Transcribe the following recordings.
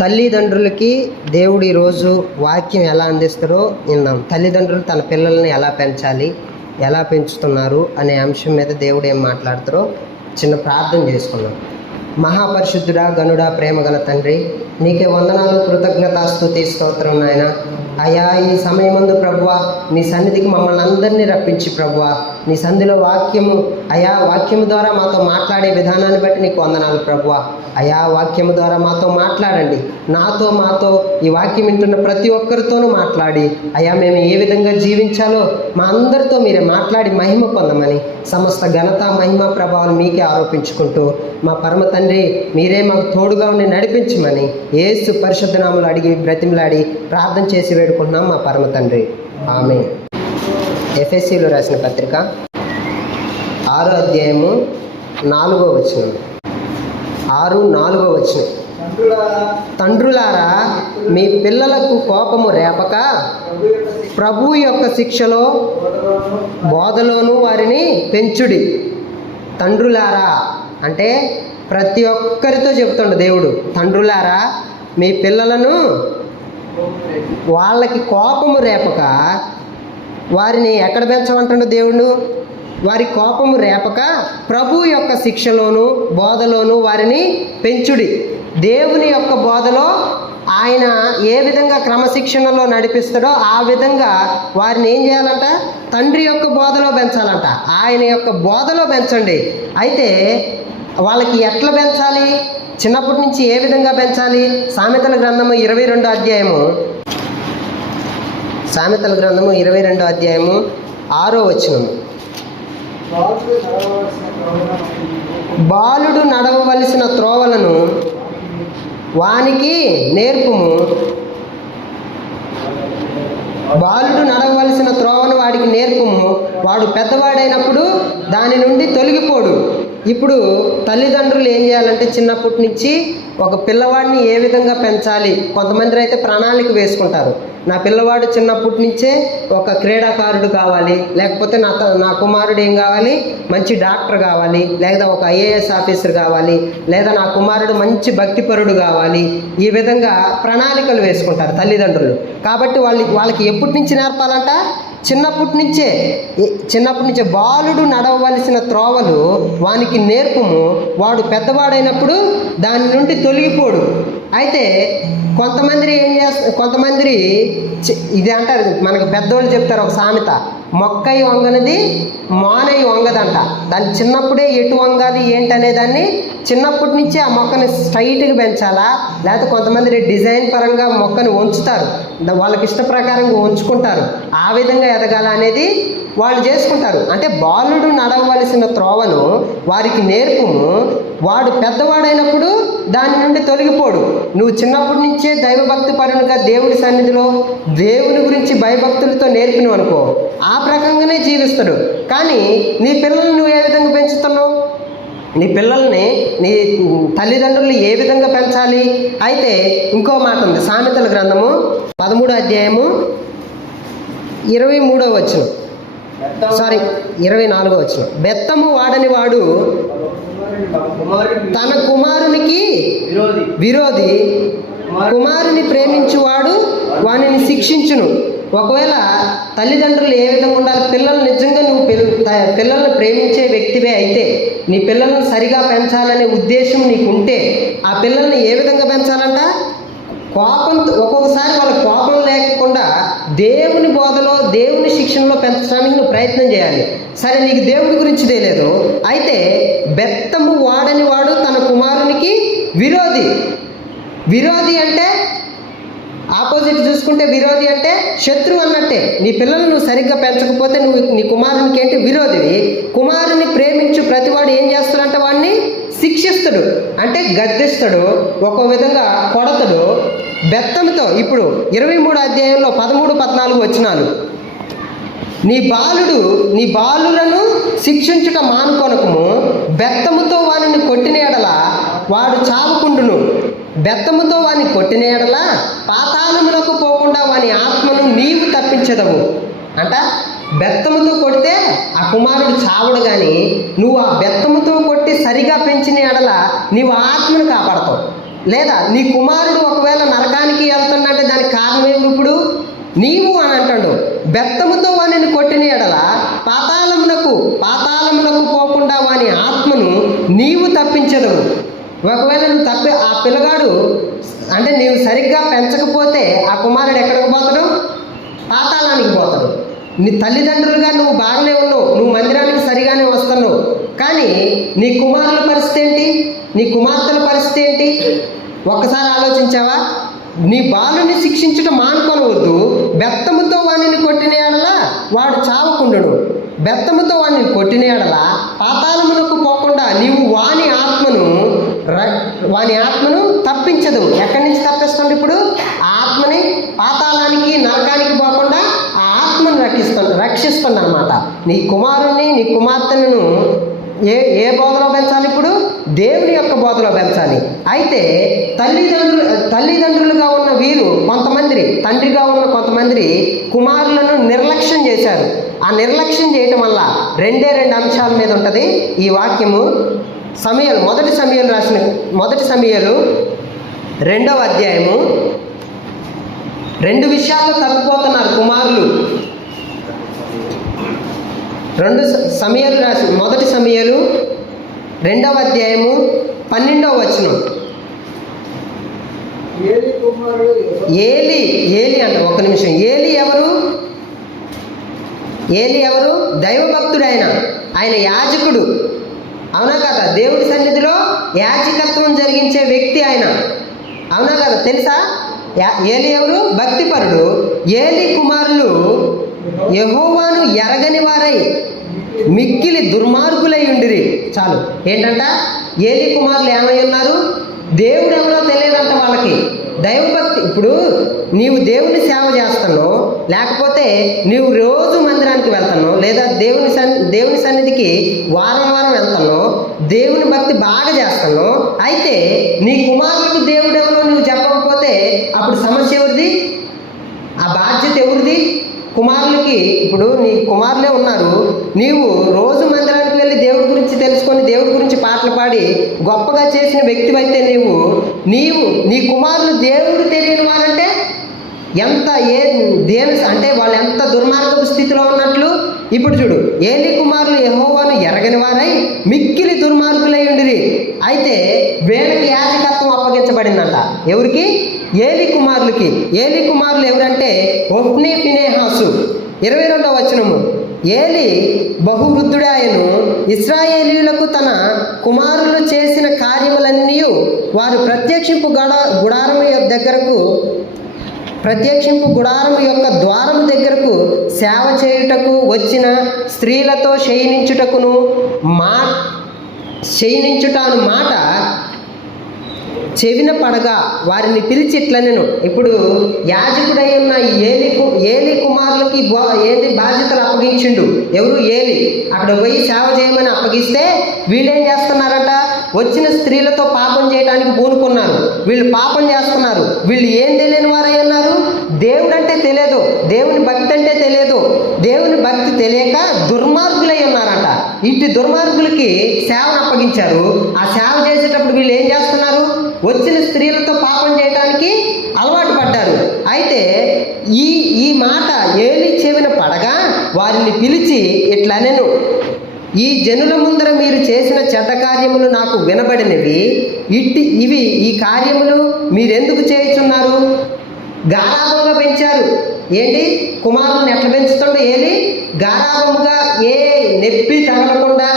తల్లిదండ్రులకి దేవుడు ఈరోజు వాక్యం ఎలా అందిస్తారో విన్నాం తల్లిదండ్రులు తన పిల్లల్ని ఎలా పెంచాలి ఎలా పెంచుతున్నారు అనే అంశం మీద దేవుడు ఏం మాట్లాడతారో చిన్న ప్రార్థన చేసుకున్నాం మహాపరిశుద్ధుడా గనుడా ప్రేమ గల తండ్రి నీకే వందనాలు కృతజ్ఞతాస్తుతి స్తోత్రం నాయన. అయా ఈ సమయమందు ప్రభువా నీ సన్నిధికి మమ్మల్ని అందరినీ రప్పించి ప్రభువా. నీ సంధిలో వాక్యము అయా వాక్యము ద్వారా మాతో మాట్లాడే విధానాన్ని బట్టి నీకు వందనాలు ప్రభువా. అయా వాక్యము ద్వారా మాతో మాట్లాడండి. నాతో మాతో ఈ వాక్యం వింటున్న ప్రతి ఒక్కరితోనూ మాట్లాడి. అయా మేము ఏ విధంగా జీవించాలో మా అందరితో మీరే మాట్లాడి మహిమ పొందమని సమస్త ఘనత మహిమ ప్రభావాలు మీకే ఆరోపించుకుంటూ మా పరమ తండ్రి మీరే మాకు తోడుగా ఉండి నడిపించమని ఏసు పరిశుద్ధనాములు అడిగి బ్రతిమలాడి ప్రార్థన చేసి వేడుకుంటున్నాం మా పరమ తండ్రి. ఆమె ఎఫ్ఎస్సిలో రాసిన పత్రిక ఆరో అధ్యాయము నాలుగో వచనం. ఆరు నాలుగో వచనం. తండ్రులారా మీ పిల్లలకు కోపము రేపక? ప్రభు యొక్క శిక్షలో బోధలోను వారిని పెంచుడి. తండ్రులారా అంటే ప్రతి ఒక్కరితో చెబుతుండ దేవుడు తండ్రులారా మీ పిల్లలను వాళ్ళకి కోపము రేపక వారిని ఎక్కడ పెంచమంటాడు దేవుడు? వారి కోపము రేపక ప్రభు యొక్క శిక్షలోను బోధలోను వారిని పెంచుడి. దేవుని యొక్క బోధలో ఆయన ఏ విధంగా క్రమశిక్షణలో నడిపిస్తాడో ఆ విధంగా వారిని ఏం చేయాలంట? తండ్రి యొక్క బోధలో పెంచాలంట. ఆయన యొక్క బోధలో పెంచండి. అయితే వాళ్ళకి ఎట్లా పెంచాలి? చిన్నప్పటి నుంచి ఏ విధంగా పెంచాలి? సామెతల గ్రంథము ఇరవై రెండో అధ్యాయము. సామెతల గ్రంథము ఇరవై రెండో అధ్యాయము ఆరో వచనము. బాలుడు బాలుడు నడవవలసిన త్రోవలను వానికి నేర్పుము. బాలుడు నడవవలసిన త్రోవను వాడికి నేర్పుము. వాడు పెద్దవాడైనప్పుడు దాని నుండి తొలగిపోడు. ఇప్పుడు తల్లిదండ్రులు ఏం చేయాలంటే చిన్నప్పటి నుంచి ఒక పిల్లవాడిని ఏ విధంగా పెంచాలి? కొంతమంది అయితే ప్రణాళిక వేసుకుంటారు. నా పిల్లవాడు చిన్నప్పటి నుంచే ఒక క్రీడాకారుడు కావాలి లేకపోతే నా త- నా కుమారుడు ఏం కావాలి? మంచి డాక్టర్ కావాలి లేదా ఒక ఐఏఎస్ ఆఫీసర్ కావాలి లేదా నా కుమారుడు మంచి భక్తిపరుడు కావాలి. ఈ విధంగా ప్రణాళికలు వేసుకుంటారు తల్లిదండ్రులు. కాబట్టి వాళ్ళకి వాళ్ళకి ఎప్పటి నుంచి నేర్పాలంట? చిన్నప్పటి నుంచే చిన్నప్పటి నుంచే బాలుడు నడవవలసిన త్రోవలు వానికి నేర్పము. వాడు పెద్దవాడైనప్పుడు దాని నుండి తొలగిపోడు. అయితే కొంతమంది ఏం చేస్త కొంతమంది చి- ఇది అంటారు మనకు పెద్దోళ్ళు చెప్తారు ఒక సామెత. మొక్కై వంగనిది మానై వంగదంట. దాన్ని చిన్నప్పుడే ఎటు వంగాలి ఏంటి అనే దాన్ని చిన్నప్పటి నుంచే ఆ మొక్కని స్ట్రైట్గా పెంచాలా? లేకపోతే కొంతమంది డిజైన్ పరంగా మొక్కని ఉంచుతారు. వాళ్ళకి ఇష్ట ప్రకారంగా ఉంచుకుంటారు. ఆ విధంగా ఎదగాల అనేది వాళ్ళు చేసుకుంటారు. అంటే బాలుడు నడవలసిన త్రోవను వారికి నేర్పుము వాడు పెద్దవాడైనప్పుడు దాని నుండి తొలగిపోడు. నువ్వు చిన్నప్పటి నుంచే దైవభక్తి పరునిగా దేవుడి సన్నిధిలో దేవుని గురించి భయభక్తులతో నేర్పిను అనుకో ఆ ప్రకంగానే జీవిస్తాడు. కానీ నీ పిల్లల్ని నువ్వు ఏ విధంగా పెంచుతున్నావు? నీ పిల్లల్ని నీ తల్లిదండ్రులు ఏ విధంగా పెంచాలి? అయితే ఇంకో మాట ఉంది. సామెతల గ్రంథము పదమూడో అధ్యాయము ఇరవై మూడో వచ్చిన సారీ ఇరవై నాలుగో వచ్చిన బెత్తము వాడని వాడు తన కుమారునికి విరోధి. కుమారుని ప్రేమించువాడు వానిని శిక్షించును. ఒకవేళ తల్లిదండ్రులు ఏ విధంగా ఉండాలి? పిల్లలు నిజంగా నువ్వు పిల్లల్ని ప్రేమించే వ్యక్తివే అయితే నీ పిల్లల్ని సరిగా పెంచాలనే ఉద్దేశం నీకు ఉంటే ఆ పిల్లల్ని ఏ విధంగా పెంచాలంట? కోపం ఒక్కొక్కసారి వాళ్ళ కోపం లేకుండా దేవుని బోధలో దేవుని శిక్షణలో పెంచడానికి నువ్వు ప్రయత్నం చేయాలి. సరే నీకు దేవుడి గురించి తెలియదు. అయితే బెత్తము వాడని వాడు తన కుమారునికి విరోధి. విరోధి అంటే ఆపోజిట్ చూసుకుంటే విరోధి అంటే శత్రువు అన్నట్టే. నీ పిల్లలను నువ్వు సరిగ్గా పెంచకపోతే నువ్వు నీ కుమారునికి ఏంటి? విరోధివి. కుమారుని ప్రేమించు ప్రతివాడు ఏం చేస్తాడంటే వాడిని శిక్షిస్తాడు. అంటే గద్దిస్తాడు. ఒక విధంగా కొడతాడు. బెత్తంతో ఇప్పుడు ఇరవై మూడు అధ్యాయంలో పదమూడు పద్నాలుగు వచ్చినాలు నీ బాలుడు నీ బాలులను శిక్షించుట మానుకొనకము బెత్తముతో వాని కొట్టిన ఎడల వాడు చావుకుండును. బెత్తముతో వాని కొట్టిన ఎడల పాతాళములకు పోకుండా వాని ఆత్మను నీవు తప్పించదవు. అంట బెత్తముతో కొడితే ఆ కుమారుడు చావడు కానీ నువ్వు ఆ బెత్తముతో కొట్టి సరిగా పెంచిన ఎడల నీవు ఆత్మను కాపాడతావు. లేదా నీ కుమారుడు ఒకవేళ నరకానికి వెళ్తున్నట్టే దానికి కారణం ఏమి ఇప్పుడు? నీవు అని అంటాడు. బెత్తముతో వానిని కొట్టిన ఎడల పాతాళమునకు పాతాళమునకు పోకుండా వాని ఆత్మను నీవు తప్పించదు ఒకవేళ నువ్వు తప్పి ఆ పిల్లగాడు అంటే నీవు సరిగ్గా పెంచకపోతే ఆ కుమారుడు ఎక్కడికి పోతాడు? పాతాళానికి పోతాడు. నీ తల్లిదండ్రులుగా నువ్వు బాగానే ఉన్నావు. నువ్వు మందిరానికి సరిగానే వస్తున్నావు కానీ నీ కుమారుల పరిస్థితి ఏంటి? నీ కుమార్తెల పరిస్థితి ఏంటి? ఒక్కసారి ఆలోచించావా? నీ బాలుని శిక్షించడం మానుకోనవద్దు. బెత్తముతో వానిని కొట్టిన ఎడల వాడు చావకుండడు. బెత్తముతో వాడిని కొట్టిన ఎడల పాతాళమునకు పోకుండా నీవు వాని ఆత్మను వాని ఆత్మను తప్పించదు. ఎక్కడి నుంచి తప్పిస్తుంది ఇప్పుడు? ఆత్మని పాతాళానికి నరకానికి పోకుండా ఆత్మను రక్షిస్తుంది రక్షిస్తుంది అనమాట నీ కుమారుణ్ణి నీ కుమార్తెను ఏ ఏ బోధలో పెంచాలి ఇప్పుడు? దేవుని యొక్క బోధలో పెంచాలి. అయితే తల్లిదండ్రులు తల్లిదండ్రులుగా ఉన్న వీరు కొంతమంది తండ్రిగా ఉన్న కొంతమంది కుమారులను నిర్లక్ష్యం చేశారు. ఆ నిర్లక్ష్యం చేయటం వల్ల రెండే రెండు అంశాల మీద ఉంటుంది. ఈ వాక్యము సమయాలు మొదటి సమయాలు రాసిన మొదటి సమయాలు రెండవ అధ్యాయము. రెండు విషయాల్లో తప్పిపోతున్నారు కుమారులు. రెండు సమయాలు రాసి మొదటి సమయాలు రెండవ అధ్యాయము పన్నెండవ వచనం. ఏలి? ఏలి అంట ఒక్క నిమిషం. ఏలి ఎవరు? ఏలి ఎవరు? దైవభక్తుడు ఆయన. ఆయన యాజకుడు. అవునా కదా? దేవుడి సన్నిధిలో యాజకత్వం జరిగించే వ్యక్తి ఆయన. అవునా కదా? తెలుసా? ఏలి ఎవరు? భక్తిపరుడు. ఏలి కుమారులు యహోవాను ఎరగని వారై మిక్కిలి దుర్మార్గులై ఉండిరి. చాలు. ఏంటంట? ఏలి కుమారులు ఏమై ఉన్నారు? దేవుడు ఎవరో తెలియదంట వాళ్ళకి. దైవభక్తి. ఇప్పుడు నీవు దేవుని సేవ చేస్తాను లేకపోతే నీవు రోజు మందిరానికి వెళ్తాను లేదా దేవుని సన్ దేవుని సన్నిధికి వారం వారం వెళ్తాను దేవుని భక్తి బాగా చేస్తాను అయితే నీ కుమారులకు దేవుడు ఎవరో నువ్వు చెప్పకపోతే అప్పుడు సమస్య ఎవరిది? ఆ బాధ్యత ఎవరిది? కుమారులకి ఇప్పుడు నీ కుమారులే ఉన్నారు నీవు రోజు మందిరానికి వెళ్ళి దేవుడి గురించి తెలుసుకొని దేవుడి గురించి పాటలు పాడి గొప్పగా చేసిన వ్యక్తివైతే నీవు నీవు నీ కుమారులు దేవుడు తెలియని వారంటే ఎంత ఏ దేని అంటే వాళ్ళు ఎంత దుర్మార్గపు స్థితిలో ఉన్నట్లు ఇప్పుడు చూడు ఏలి కుమారులు యహోవాను ఎరగని వారై మిక్కిలి దుర్మార్గులై ఉండిరి. అయితే వీళ్ళకి యాజకత్వం అప్పగించబడిందంట. ఎవరికి? ఏలి కుమారులకి. ఏలి కుమారులు ఎవరంటే? ఒప్నే పినేహాసు ఇరవై రెండవ వచనము. ఏలి బహువృద్ధుడాయను ఇస్రాయేలీలకు తన కుమారులు చేసిన కార్యములన్నీ వారు ప్రత్యక్షింపు గడ గుడారము దగ్గరకు ప్రత్యక్షింపు గుడారము యొక్క ద్వారం దగ్గరకు సేవ చేయుటకు వచ్చిన స్త్రీలతో శయనించుటకును మా శయనించుటాను మాట చెవిన పడగా వారిని పిలిచి ఇట్లనెను. నేను ఇప్పుడు యాజకుడై ఉన్న ఏలి కు- ఏలి కుమారులకి బా- బాధ్యతలు అప్పగించిండు. ఎవరు? ఏలి. అక్కడ పోయి సేవ చేయమని అప్పగిస్తే వీళ్ళేం చేస్తున్నారట? వచ్చిన స్త్రీలతో పాపం చేయడానికి పూనుకున్నారు. వీళ్ళు పాపం చేస్తున్నారు. వీళ్ళు ఏం తెలియని వారై ఉన్నారు? దేవుడు అంటే తెలియదు. దేవుని భక్తి అంటే తెలియదు. దేవుని భక్తి తెలియక దుర్మార్గులై ఉన్నారట. ఇటు దుర్మార్గులకి సేవను అప్పగించారు. ఆ సేవ చేసేటప్పుడు వీళ్ళు ఏం చేస్తున్నారు? వచ్చిన స్త్రీలతో పాపం చేయడానికి అలవాటు పడ్డారు. అయితే ఈ ఈ మాట ఏలి చెవిన పడగా వారిని పిలిచి ఇట్లా నేను ఈ జనుల ముందర మీరు చేసిన చెడ్డ కార్యములు నాకు వినబడినవి. ఇట్టి ఇవి ఈ కార్యములు మీరెందుకు చేయుచున్నారు? గారాభంగా పెంచారు. ఏంటి? కుమారుని ఎట్లా పెంచుతుండో ఏది గారాభంగా ఏ నొప్పి తగలకుండా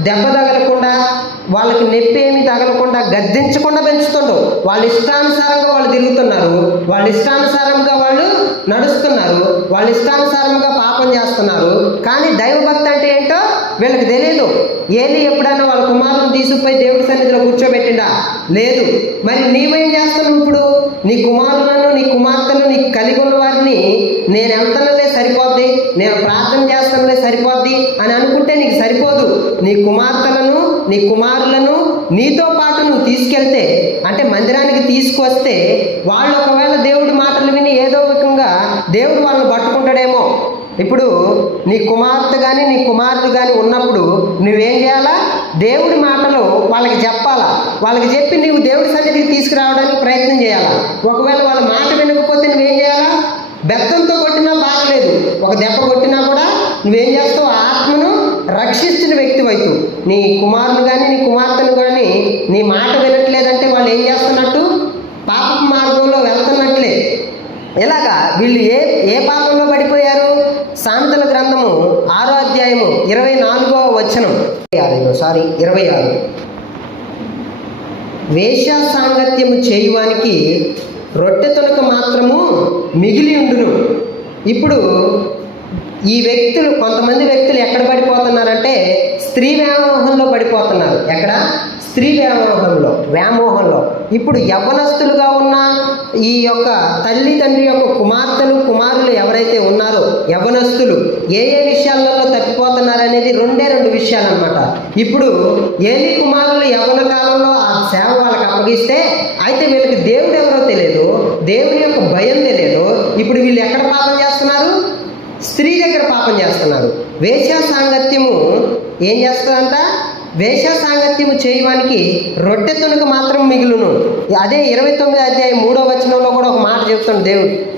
దెబ్బ తగలకుండా వాళ్ళకి నొప్పి ఏమి తగలకుండా గద్దించకుండా పెంచుతుండవు వాళ్ళ ఇష్టానుసారంగా వాళ్ళు తిరుగుతున్నారు. వాళ్ళ ఇష్టానుసారంగా వాళ్ళు నడుస్తున్నారు. వాళ్ళ ఇష్టానుసారంగా పాపం చేస్తున్నారు. కానీ దైవభక్తి అంటే ఏంటో వీళ్ళకి తెలియదు ఏలి ఎప్పుడైనా వాళ్ళ కుమారుని తీసుకుపోయి దేవుడి సన్నిధిలో కూర్చోబెట్టిండా? లేదు. మరి నీవేం చేస్తున్నావు ఇప్పుడు? నీ కుమారులను నీ కుమార్తెను నీకు కలిగి ఉన్న వారిని నేను ఎంతనలే సరిపోద్ది? నేను ప్రార్థన చేస్తానులే సరిపోద్ది? అని అనుకుంటే నీకు సరిపోదు. నీ కుమార్తెలను నీ కుమారులను నీతో పాటు నువ్వు తీసుకెళ్తే అంటే మందిరానికి తీసుకొస్తే వాళ్ళు ఒకవేళ దేవుడి మాటలు విని ఏదో విధంగా దేవుడు వాళ్ళని పట్టుకుంటాడేమో. ఇప్పుడు నీ కుమార్తె కానీ నీ కుమారుడు కానీ ఉన్నప్పుడు నువ్వేం చేయాలా? దేవుడి మాటలు వాళ్ళకి చెప్పాలా? వాళ్ళకి చెప్పి నీవు దేవుడి సన్నిధికి తీసుకురావడానికి ప్రయత్నం చేయాలా? ఒకవేళ వాళ్ళ మాట వినకపోతే నువ్వేం చేయాలా? బెత్తంతో కొట్టినా బాగలేదు ఒక దెబ్బ కొట్టినా కూడా నువ్వేం చేస్తావు? ఆత్మను రక్షిస్తున్న వ్యక్తి వైపు నీ కుమారుని కానీ నీ కుమార్తెను కానీ నీ మాట వినట్లేదంటే వాళ్ళు ఏం చేస్తున్నట్టు? పాప మార్గంలో వెళ్తున్నట్లే. ఇలాగా వీళ్ళు ఏ ఏ పాపంలో పడిపోయారు సాంతల గ్రంథము ఆరో అధ్యాయము ఇరవై నాలుగవ వచనం. సారీ ఇరవై ఆరు. వేష సాంగత్యము చేయువానికి రొట్టె తొనక మాత్రము మిగిలి ఉండును. ఇప్పుడు ఈ వ్యక్తులు కొంతమంది వ్యక్తులు ఎక్కడ పడిపోతున్నారంటే స్త్రీ వ్యామోహంలో పడిపోతున్నారు. ఎక్కడ? స్త్రీ వ్యామోహంలో వ్యామోహంలో. ఇప్పుడు యవ్వనస్తులుగా ఉన్న ఈ యొక్క తల్లి తండ్రి యొక్క కుమార్తెలు కుమారులు ఎవరైతే ఉన్నారో యవ్వనస్తులు ఏ ఏ విషయాలలో తప్పిపోతున్నారు అనేది రెండే రెండు విషయాలు అనమాట ఇప్పుడు ఏలి కుమారులు యవ్వన కాలంలో ఆ సేవ వాళ్ళకి అప్పగిస్తే అయితే వీళ్ళకి దేవుడు ఎవరో తెలియదు దేవుని యొక్క భయం తెలియదు. ఇప్పుడు వీళ్ళు ఎక్కడ పాపం చేస్తున్నారు? స్త్రీ దగ్గర పాపం చేస్తున్నారు. వేశ్యా సాంగత్యము ఏం చేస్తుందంట వేష సాంగత్యము చేయడానికి రొట్టె తునుక మాత్రం మిగులును. అదే ఇరవై తొమ్మిది అధ్యాయం మూడో వచనంలో కూడా ఒక మాట చెప్తాడు దేవుడు.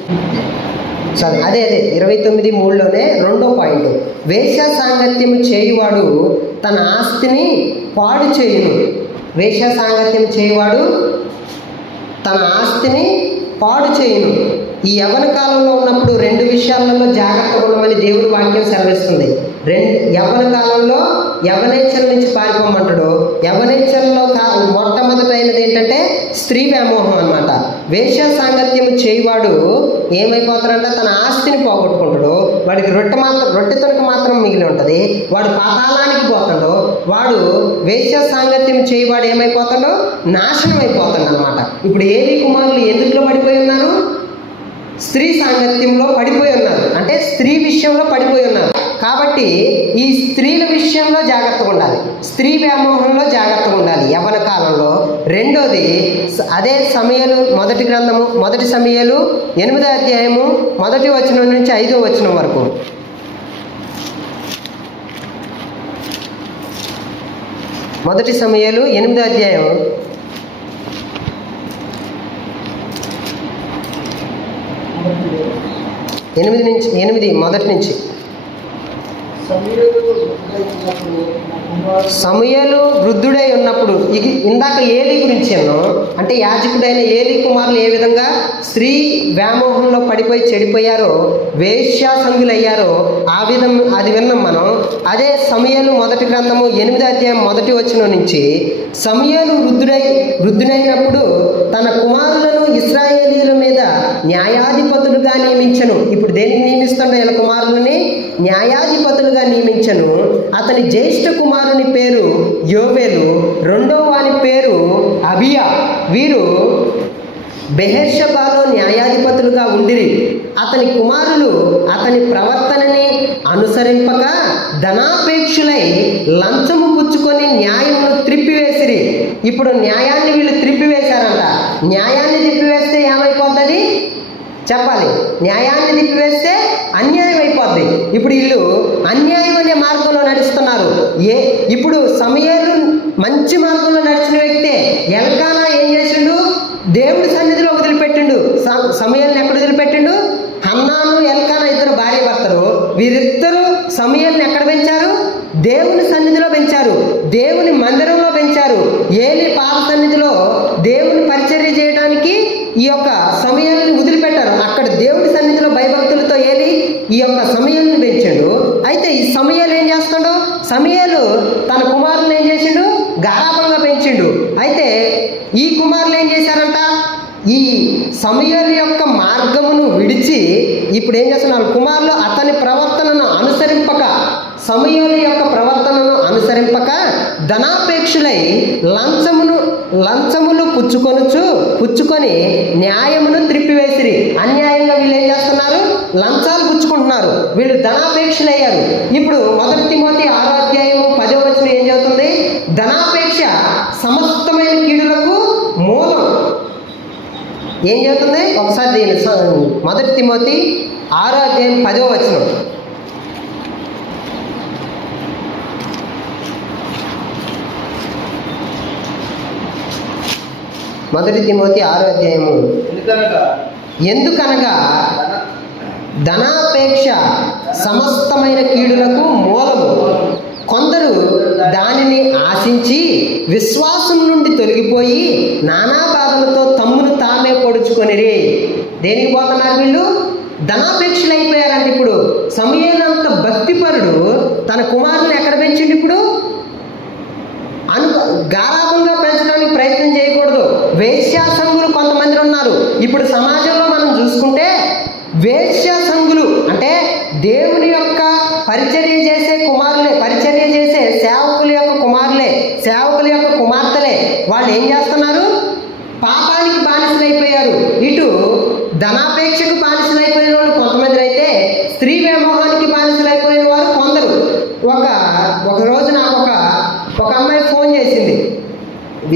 సరే అదే అదే ఇరవై తొమ్మిది మూడులోనే రెండో పాయింట్ వేష సాంగత్యము చేయువాడు తన ఆస్తిని పాడు చేయును. వేష సాంగత్యం చేయువాడు తన ఆస్తిని పాడు చేయును. ఈ యవన కాలంలో ఉన్నప్పుడు రెండు విషయాలలో జాగ్రత్తగా ఉండమని దేవుడు వాక్యం సెలవిస్తుంది. రెండు యవన కాలంలో యవనేచ్ఛల నుంచి పారిపోమంటాడు. యవనేచ్ఛలలో కా మొట్టమొదటైనది ఏంటంటే స్త్రీ వ్యామోహం అన్నమాట. వేశ్య సాంగత్యం చేయువాడు ఏమైపోతాడంటే తన ఆస్తిని పోగొట్టుకుంటాడు. వాడికి రొట్టె మాత్రం రొట్టె తొనక మాత్రం మిగిలి ఉంటుంది. వాడు పాతాళానికి పోతాడు. వాడు వేష సాంగత్యం చేయవాడు ఏమైపోతాడో? నాశనం అయిపోతాడు అనమాట ఇప్పుడు ఏవి కుమారులు ఎందులో పడిపోయి ఉన్నారు? స్త్రీ సాంగత్యంలో పడిపోయి ఉన్నారు. అంటే స్త్రీ విషయంలో పడిపోయి ఉన్నారు. కాబట్టి ఈ స్త్రీల విషయంలో జాగ్రత్తగా ఉండాలి. స్త్రీ వ్యామోహంలో జాగ్రత్తగా ఉండాలి. యవన కాలంలో. రెండోది అదే సమయాలు మొదటి గ్రంథము మొదటి సమయాలు ఎనిమిదో అధ్యాయము మొదటి వచనం నుంచి ఐదో వచనం వరకు. మొదటి సమయాలు ఎనిమిదో అధ్యాయం. ఎనిమిది నుంచి ఎనిమిది మొదటి నుంచి సమీరుడు ఉన్నప్పుడు నా కుమారుడు సమయలు వృద్ధుడై ఉన్నప్పుడు ఇది ఇందాక ఏలి గురించి అన్నాం. అంటే యాజకుడైన ఏలి కుమారులు ఏ విధంగా స్త్రీ వ్యామోహంలో పడిపోయి చెడిపోయారో వేశ్యాసంగులయ్యారో ఆ విధం అది విన్నాం మనం. అదే సమయలు మొదటి గ్రంథము ఎనిమిది అధ్యాయం మొదటి వచ్చిన నుంచి సమయలు వృద్ధుడై వృద్ధుడైనప్పుడు తన కుమారులను ఇస్రాయేలీల మీద న్యాయాధిపతులుగా నియమించను. ఇప్పుడు దేనికి నియమిస్తుండో వీళ్ళ కుమారులని? న్యాయాధిపతులుగా నియమించను. అతని జ్యేష్ఠ కుమారుని పేరు యోవేలు. రెండో వాని పేరు అబియా. వీరు బెహెర్షబాలో న్యాయాధిపతులుగా ఉండిరి. అతని కుమారులు అతని ప్రవర్తనని అనుసరింపక ధనాపేక్షులై లంచము పుచ్చుకొని న్యాయమును త్రిప్పివేసిరి. ఇప్పుడు న్యాయాన్ని వీళ్ళు త్రిప్పివేశారంట. న్యాయాన్ని త్రిప్పివేస్తే ఏమైపోతుంది? చెప్పాలి. న్యాయాన్ని నిప్పివేస్తే అన్యాయం అయిపోద్ది. ఇప్పుడు వీళ్ళు అన్యాయం అనే మార్గంలో నడుస్తున్నారు. ఏ ఇప్పుడు సమయాలు మంచి మార్గంలో నడిచిన వ్యక్తే ఎల్కానా ఏం చేసిండు? దేవుడి సన్నిధిలో వదిలిపెట్టిండు. స- సమయాన్ని ఎక్కడ వదిలిపెట్టిండు? హన్నాను ఎల్కానా ఇద్దరు భార్య భర్తలు. వీరిద్దరూ సమయాన్ని ఎక్కడ పెంచారు? దేవుని సన్నిధిలో పెంచారు. దేవుని మందిరంలో పెంచారు. ఏలి పాప సన్నిధిలో దేవుని పరిచర్య చేయడానికి ఈ యొక్క సమయాన్ని వదిలిపెట్టారు అక్కడ దేవుడి సన్నిధిలో భయభక్తులతో ఏలి ఈ యొక్క సమయాన్ని పెంచాడు అయితే ఈ సమయాలు ఏం చేస్తాడు సమయాలు తన కుమారుని ఏం చేసిండు గారాభంగా పెంచిండు అయితే ఈ కుమారులు ఏం చేశారంట ఈ సమయాల యొక్క మార్గమును విడిచి ఇప్పుడు ఏం చేస్తున్నారు కుమారులు అతని ప్రవర్తనను అనుసరింపక సమయాల యొక్క ప్రవర్తనను అనుసరింపక ధనాపేక్షులై లంచమును లంచములు పుచ్చుకొనుచు పుచ్చుకొని న్యాయమును త్రిప్పివేసిరి. అన్యాయంగా వీళ్ళు ఏం చేస్తున్నారు? లంచాలు పుచ్చుకుంటున్నారు. వీళ్ళు ధనాపేక్షలయ్యారు. ఇప్పుడు మొదటి తిమోతి ఆరో అధ్యాయము పదో వచ్చిన ఏం చెబుతుంది? ధనాపేక్ష సమస్తమైన కీడులకు మూలం. ఏం చెబుతుంది? ఒకసారి దీని మొదటి తిమోతి ఆరో అధ్యాయం పదో వచనం. మొదటి తిమోతి ఆరో అధ్యాయము ఎందుకనగా? ధనాపేక్ష సమస్తమైన కీడులకు మూలము. కొందరు దానిని ఆశించి విశ్వాసం నుండి తొలగిపోయి నానా బాధలతో తమ్మును తామే పొడుచుకొనిరి. దేనికి పోతున్నారు వీళ్ళు? ధనాపేక్షలు అయిపోయారంటే ఇప్పుడు. సమయనంత భక్తిపరుడు తన కుమారుని ఎక్కడ పెంచిండు ఇప్పుడు? అను గారాభంగా పెంచడానికి ప్రయత్నం చేయకూడదు. వేశ్యా సంఘులు కొంతమంది ఉన్నారు. ఇప్పుడు సమాజంలో మనం చూసుకుంటే వేశ్యా సంఘులు అంటే దేవుని యొక్క పరిచర్య చేసే కుమారులే పరిచర్య చేసే సేవకుల యొక్క కుమారులే సేవకుల యొక్క కుమార్తెలే. వాళ్ళు ఏం చేస్తున్నారు పాపానికి బానిసలైపోయారు ఇటు ధనాపేక్షకు బానిసలైపోయిన వాళ్ళు కొంతమంది అయితే స్త్రీ వ్యామోహానికి బానిసలైపోయిన వారు కొందరు ఒక ఒకరోజు నాకు ఒక ఒక అమ్మాయి ఫోన్ చేసింది.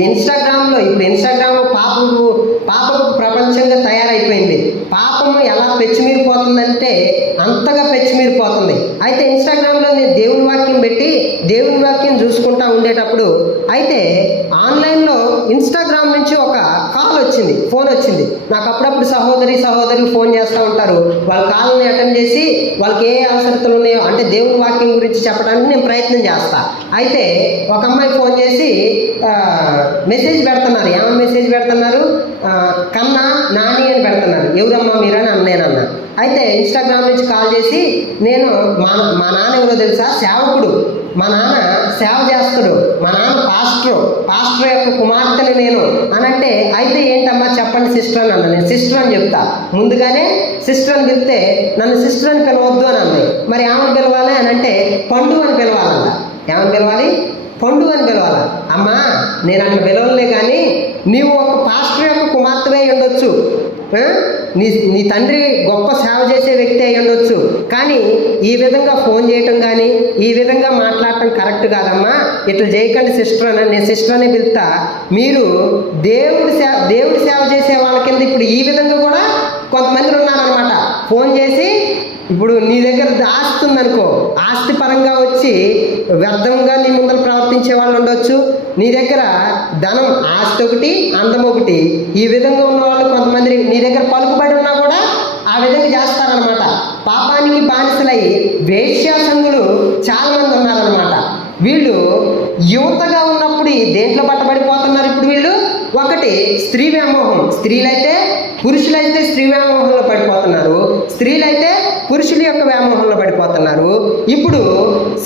ఇన్స్టాగ్రామ్లో ఇప్పుడు ఇన్స్టాగ్రామ్ పాపకు పాపకు ప్రపంచంగా తయారైపోయింది. పాపము ఎలా పెచ్చిమీరిపోతుందంటే అంతగా పెచ్చిమీరిపోతుంది. అయితే ఇన్స్టాగ్రామ్లో నేను దేవుని వాక్యం పెట్టి దేవుని వాక్యం చూసుకుంటా ఉండేటప్పుడు అయితే ఆన్లైన్లో ఇన్స్టాగ్రామ్ నుంచి ఒక కాల్ వచ్చింది ఫోన్ వచ్చింది. నాకు అప్పుడప్పుడు సహోదరి సహోదరులు ఫోన్ చేస్తూ ఉంటారు. వాళ్ళ కాల్ని అటెండ్ చేసి వాళ్ళకి ఏ అవసరతలు ఉన్నాయో అంటే దేవుని వాక్యం గురించి చెప్పడానికి నేను ప్రయత్నం చేస్తా. అయితే ఒక అమ్మాయి ఫోన్ చేసి మెసేజ్ పెడుతున్నారు. ఏమన్నా మెసేజ్ పెడుతున్నారు? కన్నా నాని అని పెడుతున్నారు. ఎవరమ్మా మీరని అన్నానన్నా అయితే ఇన్స్టాగ్రామ్ నుంచి కాల్ చేసి నేను మా మా నాన్న ఎవరో తెలుసా? సేవకుడు. మా నాన్న సేవ చేస్తాడు. మా నాన్న పాస్టర్. పాస్టర్ యొక్క కుమార్తెని నేను. అని అంటే అయితే ఏంటమ్మా చెప్పండి సిస్టర్ అని అన్న. నేను సిస్టర్ అని చెప్తా. ముందుగానే సిస్టర్ అని పిలిస్తే నన్ను సిస్టర్ అని పిలవద్దు అని అన్నాయి మరి ఏమని పిలవాలి అని అంటే పండు అని పిలవాలంట. ఏమని పిలవాలి? పండు అని పిలవాలి. అమ్మా నేను అట్లా పిలవలే కానీ నీవు ఒక పాస్టర్ యొక్క కుమార్తెవే ఉండొచ్చు. నీ నీ తండ్రి గొప్ప సేవ చేసే వ్యక్తి అయి ఉండొచ్చు. కానీ ఈ విధంగా ఫోన్ చేయటం కానీ ఈ విధంగా మాట్లాడటం కరెక్ట్ కాదమ్మా. ఇట్లా చేయకండి సిస్టర్ అని నేను సిస్టర్ అనే పిలుస్తా. మీరు దేవుడి సేవ దేవుడి సేవ చేసే వాళ్ళ కింద ఇప్పుడు ఈ విధంగా కూడా కొంతమంది ఉన్నారనమాట ఫోన్ చేసి ఇప్పుడు నీ దగ్గర ఆస్తి ఉందనుకో ఆస్తి పరంగా వచ్చి వ్యర్థంగా నీ ముందర ప్రవర్తించే వాళ్ళు ఉండొచ్చు. నీ దగ్గర ధనం ఆస్తి ఒకటి అందం ఒకటి. ఈ విధంగా ఉన్న వాళ్ళు కొంతమంది నీ దగ్గర పలుకుబడి ఉన్నా కూడా ఆ విధంగా చేస్తారనమాట పాపానికి బానిసలై వేశ్యాసనులు చాలా మంది ఉన్నారనమాట వీళ్ళు యువతగా ఉన్నప్పుడు దేంట్లో పట్టబడిపోతున్నారు ఇప్పుడు వీళ్ళు? ఒకటి స్త్రీ వ్యామోహం. స్త్రీలైతే పురుషులైతే స్త్రీ వ్యామోహంలో పడిపోతున్నారు. స్త్రీలైతే పురుషుల యొక్క వ్యామోహంలో పడిపోతున్నారు. ఇప్పుడు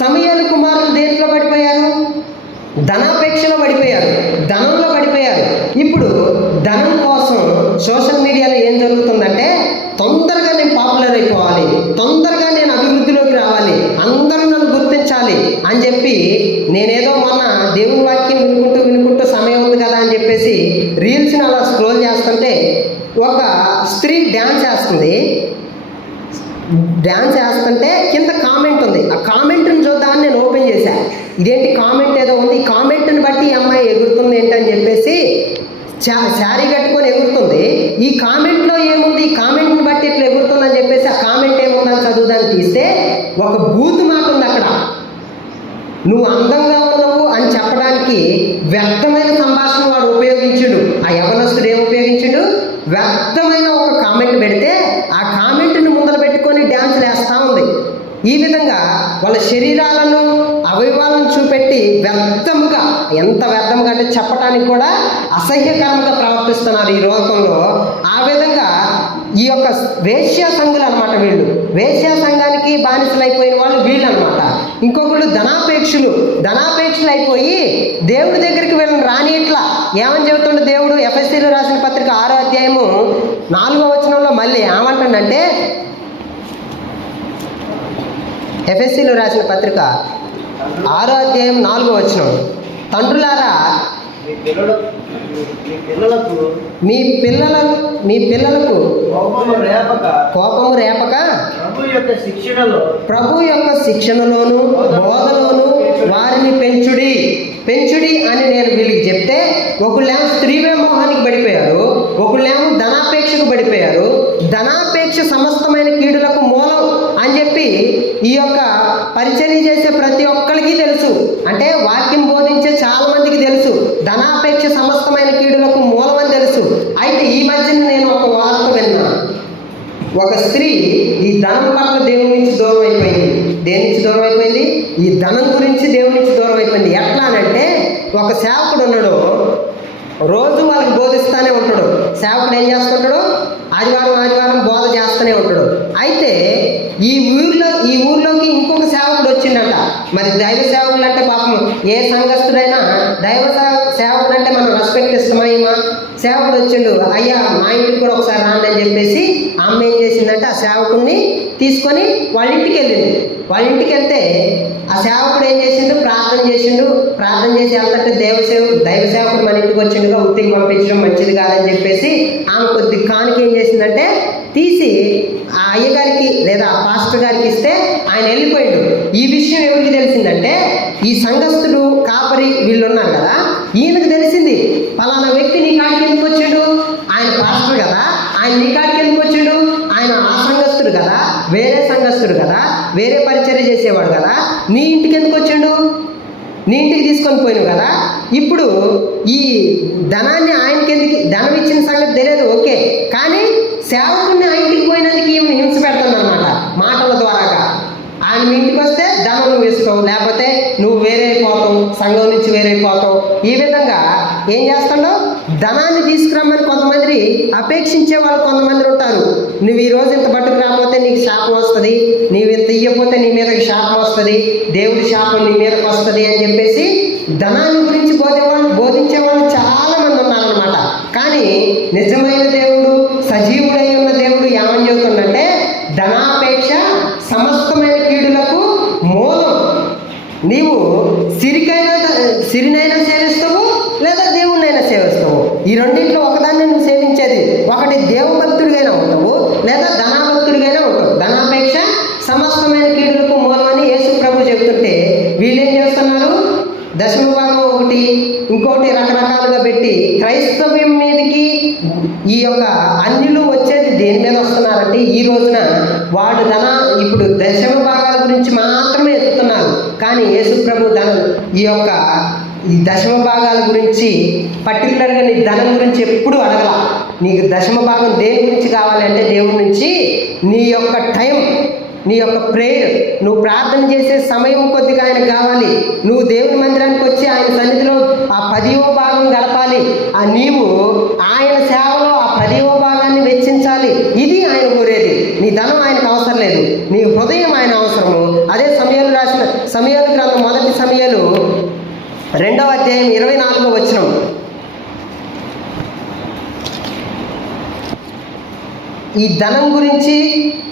సమయాల కుమారులు దేంట్లో పడిపోయారు? ధనాపేక్షలో పడిపోయారు. ధనంలో పడిపోయారు. ఇప్పుడు ధనం కోసం సోషల్ మీడియాలో ఏం జరుగుతుందంటే తొందరగా నేను పాపులర్ అయిపోవాలి. తొందరగా నేను అభివృద్ధిలోకి రావాలి. అందరూ నన్ను గుర్తించాలి అని చెప్పి నేనేదో మొన్న దేవుని వాక్యం వినుకుంటూ వినుకుంటూ సమయం ఉంది కదా అని చెప్పేసి రీల్స్ని అలా స్క్రోల్ చేస్తుంటే ఒక స్త్రీ డ్యాన్స్ చేస్తుంది డ్యాన్స్ చేస్తుంటే కింద కామెంట్ ఉంది. ఆ కామెంట్ని చూద్దామని నేను ఓపెన్ చేశా. ఇదేంటి కామెంట్ ఏదో ఉంది. ఈ కామెంట్ని బట్టి ఈ అమ్మాయి ఎగురుతుంది ఏంటని చెప్పేసి శారీ కట్టుకొని ఎగురుతుంది. ఈ కామెంట్లో ఏముంది? ఈ కామెంట్ని బట్టి ఇట్లా ఎగురుతుందని చెప్పేసి ఆ కామెంట్ ఏముందని చదువుదాన్ని తీస్తే ఒక బూత్ మాట ఉంది అక్కడ. నువ్వు అందంగా ఉన్నావు అని చెప్పడానికి వ్యర్థమైన సంభాషణ వాడు ఉపయోగించుడు. ఆ యవనస్తుడు ఏం ఉపయోగించుడు? వ్యర్థమైన ఒక కామెంట్ పెడితే ఆ కామెంట్ని ముందు పెట్టుకొని డ్యాన్సులు వేస్తూ ఉంది. ఈ విధంగా వాళ్ళ శరీరాలను అవయవాలను చూపెట్టి వ్యర్థంగా ఎంత వ్యర్థంగా అంటే చెప్పడానికి కూడా అసహ్యకరంగా ప్రవర్తిస్తున్నారు ఈ లోకంలో. ఆ విధంగా ఈ యొక్క వేశ్యా సంఘులు అనమాట వీళ్ళు. వేశ్యా సంఘానికి బానిసలైపోయిన వాళ్ళు వీళ్ళు అనమాట ఇంకొకళ్ళు ధనాపేక్షులు. ధనాపేక్షలు అయిపోయి దేవుడి దగ్గరికి వీళ్ళని రానిట్లా ఏమని చెబుతుండే దేవుడు? ఎఫ్ఎస్సీలు రాసిన పత్రిక ఆరో అధ్యాయము నాలుగో వచనంలో మళ్ళీ ఏమంటుండంటే ఎఫ్ఎస్సీలో రాసిన పత్రిక ఆరో అధ్యాయం నాలుగో వచనం. తండ్రులారా మీ పిల్లలకు మీ పిల్లలకు పిల్లల మీ పిల్లలకు కోపము రేపక? ప్రభు యొక్క ప్రభు యొక్క శిక్షణలోను బోధలోను వారిని పెంచుడి. పెంచుడి అని నేను వీళ్ళకి చెప్తే ఒకళ్ళేమో స్త్రీ వ్యామోహానికి పడిపోయారు ఒకళ్ళేమో ధనాపేక్షకు పడిపోయారు ధనాపేక్ష సమస్తమైన కీడులకు మూలం అని చెప్పి ఈ యొక్క పరిచర్య చేసే ప్రతి ఒక్కరికి తెలుసు. అంటే వాక్యం బోధించే చాలా మందికి తెలుసు. ధనాపేక్ష సమస్తమైన కీడులకు మూలమని తెలుసు. అయితే ఈ మధ్యన నేను ఒక వార్త విన్నా. ఒక స్త్రీ ఈ ధనం పట్ల దేవుని నుంచి దూరం అయిపోయింది. దేని నుంచి దూరం అయిపోయింది? ఈ ధనం గురించి దేవుని నుంచి దూరం అయిపోయింది. ఎట్లా అంటే ఒక సేవకుడు ఉన్నాడు. రోజు వాళ్ళకి బోధిస్తూనే ఉంటాడు. సేవకుడు ఏం చేస్తుంటాడు? ఆదివారం ఆదివారం బోధ చేస్తూనే ఉంటాడు. అయితే ఈ ఊరిలో ఈ ఊర్లోకి ఇంకొక సేవకుడు వచ్చిండట. మరి దైవ సేవకులు అంటే పాపం ఏ సంఘస్థుడైనా దైవ సేవ- సేవకుడు అంటే మనం రెస్పెక్ట్ ఇస్తామా సేవకుడు వచ్చిండు అయ్యా మా ఇంటికి కూడా ఒకసారి రాండి అని చెప్పేసి ఆమె ఏం చేసిందంటే ఆ సేవకుడిని తీసుకొని వాళ్ళ ఇంటికి వెళ్ళింది. వాళ్ళ ఇంటికి వెళ్తే ఆ సేవకుడు ఏం చేసిండు? ప్రార్థన చేసిండు. ప్రార్థన చేసి వెళ్తుంటే దేవ సేవ దైవ సేవకుడు మన ఇంటికి వచ్చిండుగా ఉత్తికి పంపించడం మంచిది కాదని చెప్పేసి ఆమె కొద్ది కానుక ఏం చేసిందంటే తీసి ఆ అయ్యగారికి లేదా ఆ పాస్టర్ గారికి ఇస్తే ఆయన వెళ్ళిపోయాడు. ఈ విషయం ఎవరికి తెలిసిందంటే ఈ సంఘస్థుడు కాపరి వీళ్ళు ఉన్నారు కదా ఈయనకు తెలిసింది పలానా వ్యక్తి నీ కాడికి ఎందుకు వచ్చాడు? ఆయన పాస్టర్ కదా ఆయన నీ కాడికి ఎందుకు వచ్చాడు? ఆయన ఆ సంఘస్థుడు కదా వేరే సంఘస్థుడు కదా వేరే పరిచర్య చేసేవాడు కదా నీ ఇంటికి ఎందుకు వచ్చాడు? నీ ఇంటికి తీసుకొని పోయినావు కదా ఇప్పుడు ఈ ధనాన్ని ఆయనకి ఎందుకు ధనం ఇచ్చిన సంగతి తెలియదు ఓకే. కానీ సేవకుడిని ఆయనకి పోయినందుకు ఈమె హింస పెడుతుంది అనమాట మాటల ద్వారా మనం ఇంటికి వస్తే ధనం వేసుకోవు లేకపోతే నువ్వు వేరే పోతావు సంఘం నుంచి వేరే పోతావు ఈ విధంగా ఏం చేస్తాడో ధనాన్ని తీసుకురమ్మని కొంతమంది అపేక్షించే వాళ్ళు కొంతమంది ఉంటారు. నువ్వు ఈ రోజు ఇంత పట్టుకు రాకపోతే నీకు శాపం వస్తుంది. నీవు ఇంత ఇయ్యకపోతే నీ మీదకి శాపం వస్తుంది. దేవుడి శాపం నీ మీదకి వస్తుంది అని చెప్పేసి ధనాన్ని గురించి బోధే వాళ్ళు బోధించే వాళ్ళు చాలా మంది ఉన్నారనమాట కానీ నిజమైన దేవుడు సజీవుడై ఉన్న దేవుడు ఏమని చెబుతుందంటే ధనాపేక్ష సమస్తమైన కీడులకు మూలం నీవు సిరికైనా సిరినైనా సేవిస్తావు లేదా దేవుణ్ణైనా సేవిస్తావు ఈ రెండింటిలో ఒకదాన్ని నువ్వు సేవించేది ఒకటి దేవభక్తుడిగైనా ఉంటావు లేదా ధనాభక్తుడిగైనా ఉంటావు ధనాపేక్ష సమస్తమైన కీడులకు మూలమని యేసు ప్రభు చెబుతుంటే వీళ్ళు ఏం చేస్తున్నారు దశమ భాగం ఒకటి ఇంకోటి రకరకాలుగా పెట్టి క్రైస్తవ్యం మీదకి ఈ యొక్క అన్యులు వచ్చేది దేని మీద వస్తున్నారంటే ఈ రోజున వాడు ధన ఇప్పుడు దశమ భాగాల గురించి మాత్రమే ఎత్తుతున్నారు కానీ యేసు ప్రభు ఈ యొక్క ఈ దశమ భాగాల గురించి పర్టికులర్గా నీ ధనం గురించి ఎప్పుడు అడగల. నీకు దశమ భాగం దేని గురించి కావాలంటే దేవుడి నుంచి నీ యొక్క టైం నీ యొక్క ప్రేయర్ నువ్వు ప్రార్థన చేసే సమయం కొద్దిగా ఆయన కావాలి. నువ్వు దేవుని మందిరానికి వచ్చి ఆయన సన్నిధిలో ఆ పదివ భాగం గడపాలి. ఆ నీవు ఆయన సేవలో ఆ పదివ భాగాన్ని వెచ్చించాలి. ఇది ఆయన కోరేది. నీ ధనం ఆయనకు అవసరం లేదు. నీ హృదయం ఆయన అవసరము. అదే సమయంలో రాసిన సమయంలో రెండవ అధ్యాయం ఇరవై నాలుగో వచనం. ఈ ధనం గురించి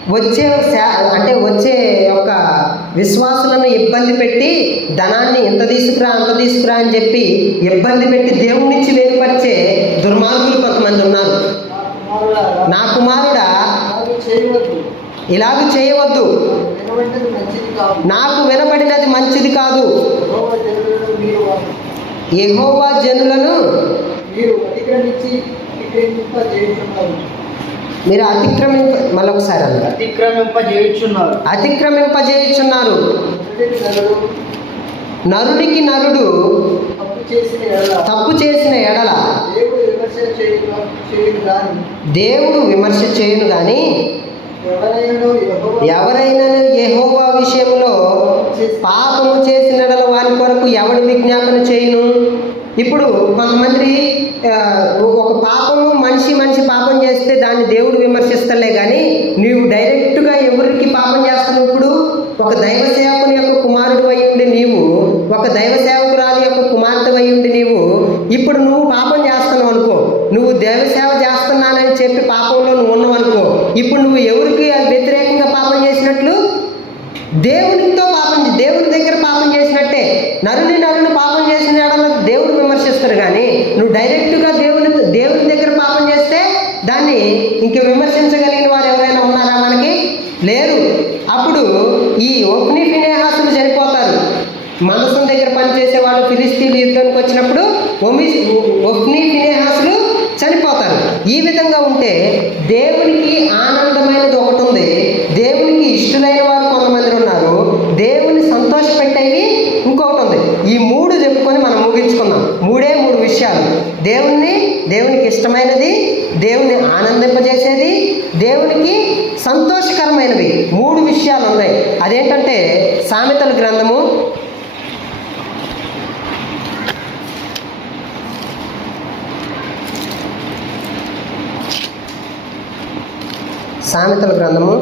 వచ్చే శా- అంటే వచ్చే యొక్క విశ్వాసులను ఇబ్బంది పెట్టి ధనాన్ని ఎంత తీసుకురా అంత తీసుకురా అని చెప్పి ఇబ్బంది పెట్టి దేవుడి నుంచి వేరుపరిచే దుర్మార్గులు కొంతమంది ఉన్నారు. నా కుమారుడా ఇలాగ చేయవద్దు. నాకు వినబడినది మంచిది కాదు. యెహోవా జనులను మీరు అతిక్రమించి మీరు అతిక్రమింప మళ్ళొకసారి అన్నారు అతిక్రమింపజేయుచున్నారు నరుడు. నరుడికి నరుడు తప్పు చేసిన ఎడల. దేవుడు విమర్శ చేయును కానీ ఎవరైనా యెహోవా విషయంలో పాపము చేసినడల వారి కొరకు ఎవడు విజ్ఞాపన చేయను? ఇప్పుడు కొంతమంది ఒక పాపము మనిషి మనిషి పాపం చేస్తే దాన్ని దేవుడు విమర్శిస్తలే కానీ నీవు డైరెక్ట్గా ఎవరికి పాపం చేస్తున్నావు ఇప్పుడు? ఒక దైవ సేవకుని యొక్క కుమారుడు అయి ఉండి నీవు ఒక దైవ సేవకురాలు యొక్క కుమార్తె అయి ఉండి నీవు ఇప్పుడు నువ్వు పాపం చేస్తున్నావు అనుకో నువ్వు దైవ సేవ చేస్తున్నానని చెప్పి పాపంలో నువ్వు ఉన్నావు ఇప్పుడు నువ్వు ఎవరికి వ్యతిరేకంగా పాపం చేసినట్లు? దేవునితో పాపం దేవుని దగ్గర పాపం చేసినట్టే. నరుని నరుని పాపం చేసిన ఎడల దేవుడు విమర్శిస్తారు కానీ నువ్వు డైరెక్ట్గా దేవుని దేవుని దగ్గర పాపం చేస్తే దాన్ని ఇంక విమర్శించగలిగిన వారు ఎవరైనా ఉన్నారా మనకి? లేరు. అప్పుడు ఈ ఒప్ని ఫినేహాసులు చనిపోతారు మనసు దగ్గర పనిచేసే వాళ్ళు ఫిలిస్తీన్లు యుద్ధానికి వచ్చినప్పుడు ఒమి ఒప్ని ఫినేహాసులు చనిపోతారు. ఈ విధంగా ఉంటే దేవునికి ఆనందమైనది ఒకటి ఉంది. దేవునికి ఇష్టలైన వారు కొంతమంది ఉన్నారు. దేవుని సంతోషపెట్టేవి ఇంకొకటి ఉంది. ఈ మూడు చెప్పుకొని మనం ముగించుకుందాం. మూడే మూడు విషయాలు. దేవుణ్ణి దేవునికి ఇష్టమైనది దేవుని ఆనందింపజేసేది దేవునికి సంతోషకరమైనవి. మూడు విషయాలు ఉన్నాయి. అదేంటంటే సామెతల గ్రంథము సామెతల గ్రంథము.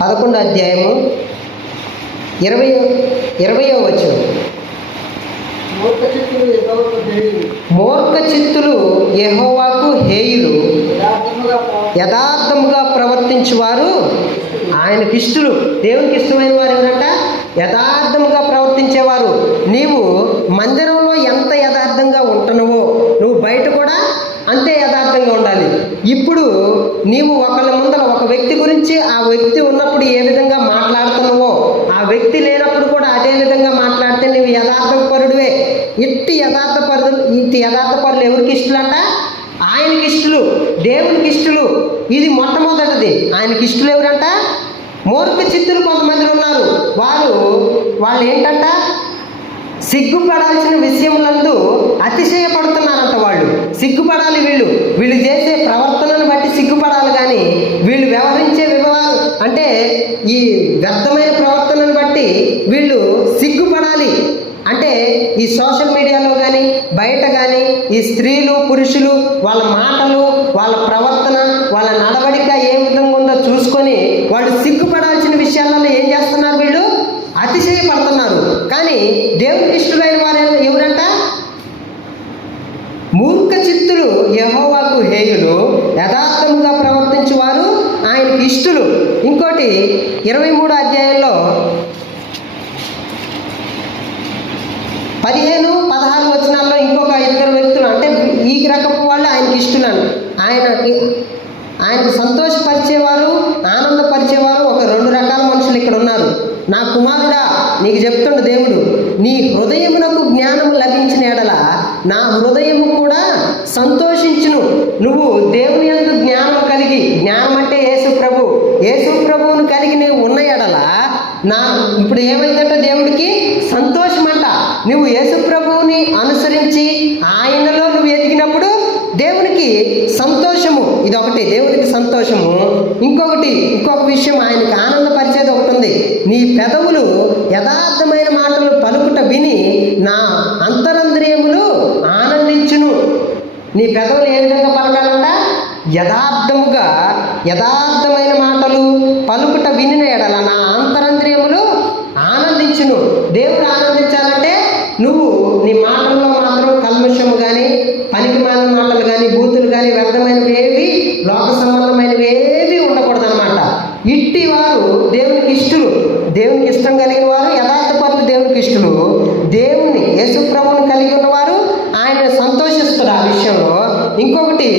పదకొండో అధ్యాయము. ఇరవై ఇరవయో వచ్చు మూర్ఖ చిత్తులు యెహోవాకు హేయులు. యథార్థముగా ప్రవర్తించు యథార్థముగా ప్రవర్తించువారు ఆయనకి ఇష్టలు దేవునికి ఇష్టమైన వారు ఎవరంట? యథార్థముగా ప్రవర్తించేవారు. నీవు మందిరంలో ఎంత యథార్థంగా ఉంటున్నావో నువ్వు బయట కూడా అంతే యథార్థంగా ఉండాలి. ఇప్పుడు నీవు ఒకళ్ళ ముందర ఒక వ్యక్తి గురించి ఆ వ్యక్తి ఉన్నప్పుడు ఏ విధంగా మాట్లాడుతున్నావో ఆ వ్యక్తి లేనప్పుడు కూడా అదే విధంగా మాట్లాడితే నువ్వు యథార్థ పరుడువే ఇట్టి యథార్థ పరుడు ఇట్టి యథార్థ పరులు ఎవరికి ఇష్టలంట? ఆయనకి ఇష్టలు దేవునికి ఇష్టలు. ఇది మొట్టమొదటిది. ఆయనకి ఇష్టలు ఎవరంట? మూర్ఖ చిత్తులు కొంతమంది ఉన్నారు. వారు వాళ్ళు ఏంటంట సిగ్గుపడాల్సిన విషయములందు అతిశయపడుతున్నారంట వాళ్ళు. సిగ్గుపడాలి వీళ్ళు. వీళ్ళు చేసే ప్రవర్తనను బట్టి సిగ్గుపడాలి కానీ వీళ్ళు వ్యవహరించే వివరాలు అంటే ఈ వ్యర్థమైన ప్రవర్తనను బట్టి వీళ్ళు సిగ్గుపడాలి. అంటే ఈ సోషల్ మీడియాలో కానీ బయట కానీ ఈ స్త్రీలు పురుషులు వాళ్ళ మాటలు వాళ్ళ ప్రవర్తన వాళ్ళ నడవడిక ఏ విధంగా ఉందో చూసుకొని వాళ్ళు సిగ్గుపడాల్సిన విషయాలలో ఏం చేస్తున్నారు వీళ్ళు? అతిశయపడుతున్నారు. కానీ దేవునికి ఇష్టమైన వారు ఎవరంట? మూర్ఖ చిత్తులు యహోవాకు హేయులు యథార్థముగా ప్రవర్తించేవారు ఆయనకి ఇష్టలు. ఇంకోటి ఇరవై మూడో అధ్యాయంలో పదిహేను పదహారు వచనాల్లో ఇంకొక ఇద్దరు వ్యక్తులు అంటే ఈ రకపు వాళ్ళు ఆయనకి ఇష్టలను ఆయనకి ఆయనకు సంతోషపరిచేవారు ఆనందపరిచేవారు ఒక రెండు రకాల మనుషులు ఇక్కడ ఉన్నారు. నా కుమారుడా నీకు చెప్తుండు దేవుడు నీ హృదయమునకు జ్ఞానము లభించిన ఎడల నా హృదయము కూడా సంతోషించును. నువ్వు దేవుని యొక్క జ్ఞానం కలిగి జ్ఞానం అంటే యేసు ప్రభు యేసు ప్రభువును కలిగి నువ్వు ఉన్న ఎడల నా ఇప్పుడు ఏమైందంటే దేవుడికి? సంతోషం అంట నువ్వు యేసు ప్రభువుని అనుసరించి ఆయనలో నువ్వు ఎదిగినప్పుడు దేవునికి సంతోషము. ఇది ఒకటి దేవునికి సంతోషము. ఇంకొకటి ఇంకొక విషయం ఆయనకి ఆనందపరిచేది ఒకటి ఉంది నీ పెదవులు యథార్థమైన మాటలు పలుకుట విని నా అంతరంద్రియములు ఆనందించును. నీ పెదవులు ఏ విధంగా పలకాలంట? యథార్థముగా యథార్థమైన మాటలు పలుకుట వినిన ఎడల నా అంతరంద్రియములు ఆనందించును దేవుడు ఆనందించాలంటే నువ్వు నీ మాటల్లో మాత్రం కల్మషము కానీ పనికి మాలిన మాటలు కానీ బూతులు కానీ వ్యర్థమైనవి ఏవి లోక సంబంధమైనవి ఏవి ఉండకూడదు అనమాట ఇట్టి వారు దేవునికి ఇష్టలు దేవునికి ఇష్టం కలిగిన వారు యథార్థ పనులు దేవునికి ఇష్టలు దేవుని యేసు ప్రభువుని కలిగి ఉన్నవారు ఆయన సంతోషిస్తారు ఆ విషయంలో ఇంకొకటి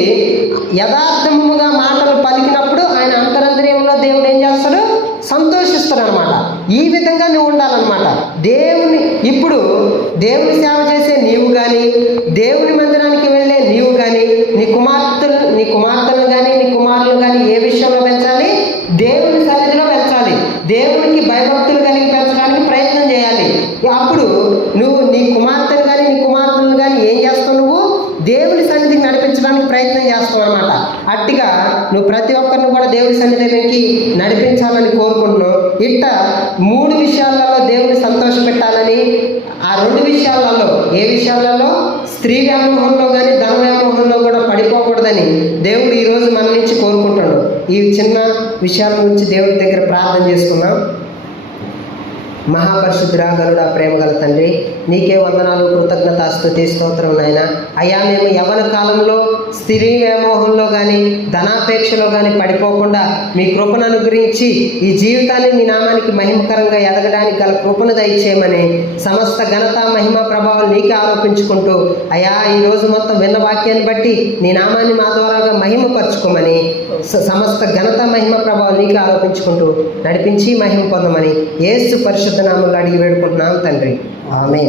యథార్థముగా మాటలు పలికినప్పుడు ఆయన అంతరంద్రియంలో దేవుడు ఏం చేస్తాడు సంతోషిస్తాడు అనమాట ఈ విధంగా నువ్వు ఉండాలన్నమాట దేవుని ఇప్పుడు దేవుని సేవ చేసే నీవు కానీ దేవుని మందిరానికి వెళ్ళే నీవు కానీ నీ కుమార్తెలు నీ కుమార్తెలు కానీ నీ కుమారులు కానీ ఏ విషయంలో పెంచాలి దేవుని సన్నిధిలో పెంచాలి దేవునికి భయభక్తులు కలిగి పెంచడానికి ప్రయత్నం చేయాలి అప్పుడు నువ్వు నీ కుమార్తెను కానీ నీ కుమార్తెను కానీ ఏం చేస్తావు నువ్వు దేవుని సన్నిధికి నడిపించడానికి ప్రయత్నం చేస్తావు అనమాట అట్టిగా నువ్వు ప్రతి ఒక్కరిని కూడా దేవుని సన్నిధికి నడిపించాలని కోరుకుంటున్నావు. ఇట్ట మూడు విషయాలలో దేవుని సంతోష పెట్టాలని ఆ రెండు విషయాలలో ఏ విషయాలలో? స్త్రీ వ్యామోహంలో కానీ ధన వ్యామోహంలో కూడా పడిపోకూడదని దేవుడు ఈరోజు మన నుంచి కోరుకుంటున్నాడు. ఈ చిన్న విషయాల గురించి దేవుడి దగ్గర ప్రార్థన చేసుకున్నాం మహాపరిశుద్ధురా గరుడ ప్రేమ గల తండ్రి నీకే వందనాలు కృతజ్ఞత స్థుతి స్తోత్రం నాయన. అయ్యా మేము యవన కాలంలో స్త్రీ వ్యామోహంలో కానీ ధనాపేక్షలో కానీ పడిపోకుండా మీ కృపను అనుగ్రహించి ఈ జీవితాన్ని మీ నామానికి మహిమకరంగా ఎదగడానికి గల కృపను దయచేయమని సమస్త ఘనత మహిమ ప్రభావం నీకే ఆరోపించుకుంటూ అయ్యా ఈ రోజు మొత్తం విన్న వాక్యాన్ని బట్టి నీ నామాన్ని మా ద్వారాగా మహిమపరచుకోమని స- సమస్త ఘనత మహిమ ప్రభావం నీకే ఆరోపించుకుంటూ నడిపించి మహిమ పొందమని ఏసు పరిశుద్ధ నామంలో అడిగి వేడుకుంటున్నాం తండ్రి. ఆమె